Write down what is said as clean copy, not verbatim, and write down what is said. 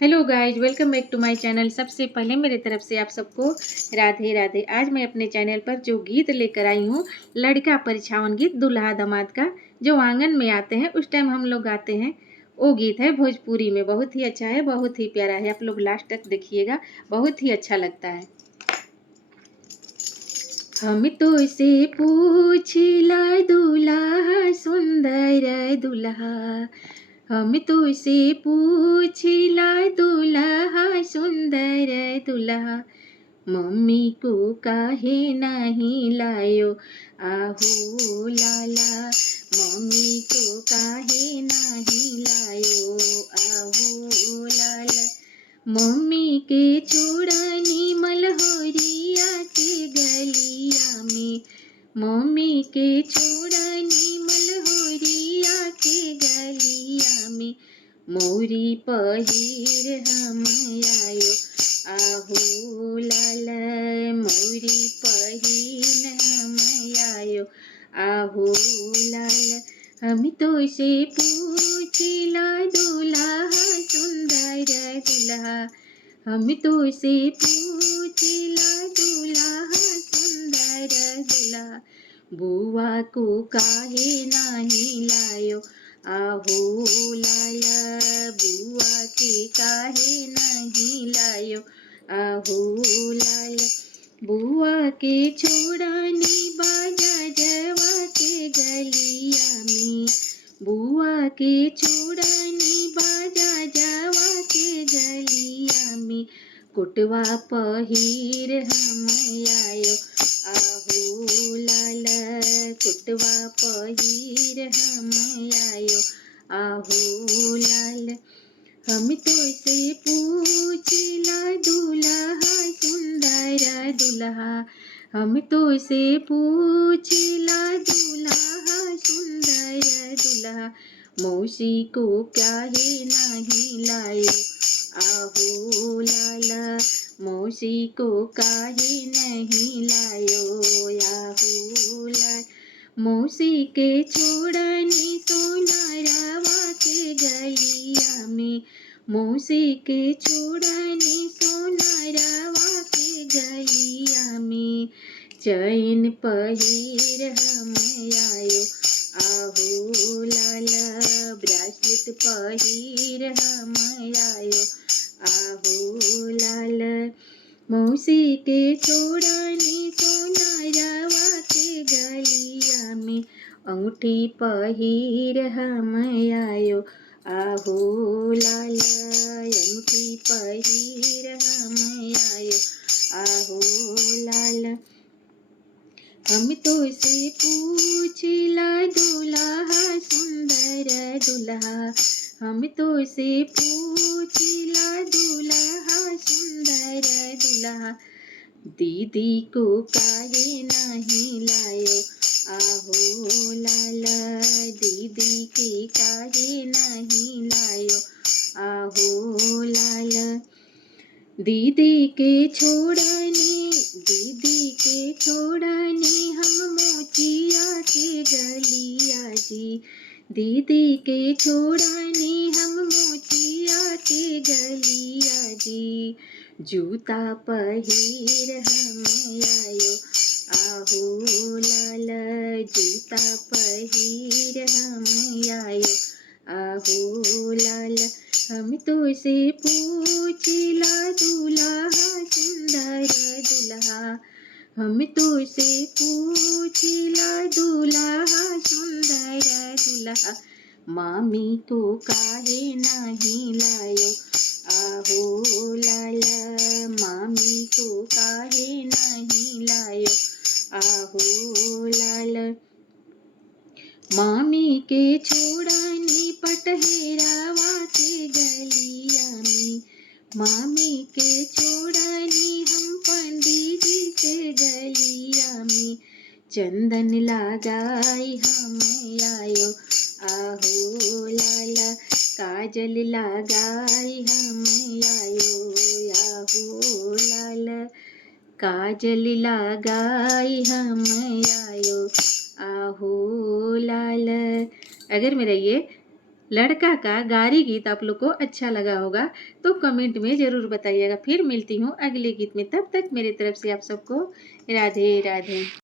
Hello guys, welcome back to my channel. सबसे पहले मेरे तरफ से आप सबको राधे राधे। आज मैं अपने चैनल पर जो गीत लेकर आई हूँ, लड़का परिछावन गीत दूल्हा दामाद का, जो आंगन में आते हैं उस टाइम हम लोग गाते हैं, वो गीत है भोजपुरी में। बहुत ही अच्छा है, बहुत ही प्यारा है। आप लोग लास्ट तक देखिएगा, बहुत ही अच्छा लगता है। हम तो इसे पूछला दूल्हा सुंदर दूल्हा, हम तो इसे पूछला दूल्हा सुंदर दूल्हा, मम्मी को काहे नहीं लायो आहो लाला, मम्मी को काहे नहीं लायो आहो लाला, मम्मी के छोड़नी मलहोरिया के गलिया में, मम्मी के छोड़नी मलहोरिया के गलिया में, मोरी पहिर हम आयो आहो लाला, मोरी पहिन हम आयो आहो लाला, हम तो से पूछला दूल्हा सुंदर दूल्हा, हम तो से पूछला दूल्हा सुंदर दूल्हा, बुआ को काहे नहीं लायो आहो लाला, बुआ के काहे नहीं लायो आहो लाला, बुआ के छोड़नी बाजा जवा के गलिया में, बुआ के छोड़नी बाजा जवा के गलिया में, कुटवा पहिर हम आयो आहो लाला, कुटवा पहिर हम आयो आहो लाला, हम तो से पूछला दूल्हा सुंदर दूल्हा, हम तो से पूछला दूल्हा सुंदर दूल्हा, मौसी को काहे नहीं लायो आहो लाला, मौसी को काहे नहीं लायो आहो लाला, मौसी के छोड़नी सोनारवा के गलिया में, मौसी के छोड़नी सोनारवा के गलिया में, चैन पहिर हम आयो आहो लाला, ब्रासलेट पहिर हम आयो आहो लाला, मौसी के छोड़नी सोनारवा के गलिया में, अंगूठी पहिर हम आयो आहो लाला, अंगूठी पहिर हम आयो आहो लाला, हम तो से पूछला दूल्हा सुंदर दूल्हा, हम तो से पूछला दूल्हा सुंदर दूल्हा, दीदी को काहे नहीं लायो आहो लाला, दीदी के काहे नहीं लायो आहो लाला, दीदी के छोड़नी, दीदी के छोड़नी हम मोचिया के गलिया जी, दीदी के छोड़नी हम मोचिया के गलिया जी, जूता पहिर हम आयो आहो लाला, जूता पहिर हम आयो आहो लाला, हम तो से पूछला दूल्हा सुंदर दूल्हा, हम तो से पूछला दूल्हा सुंदर दूल्हा, मामी को काहे नहीं लायो आहो लाला, मामी को काहे नहीं लायो आहो लाला, मामी के छोड़नी पटहेरावा के गलिया में, मामी के छोड़नी हम पंडित जी के गलिया में, चंदन लगाई हम आयो आहो लाला, काजल लगाई हम आयो आहो लाला, काजल लगाई हम आयो आहो लाला। अगर मेरा ये लड़का का गारी गीत आप लोग को अच्छा लगा होगा तो कमेंट में ज़रूर बताइएगा। फिर मिलती हूँ अगले गीत में, तब तक मेरी तरफ से आप सबको राधे राधे।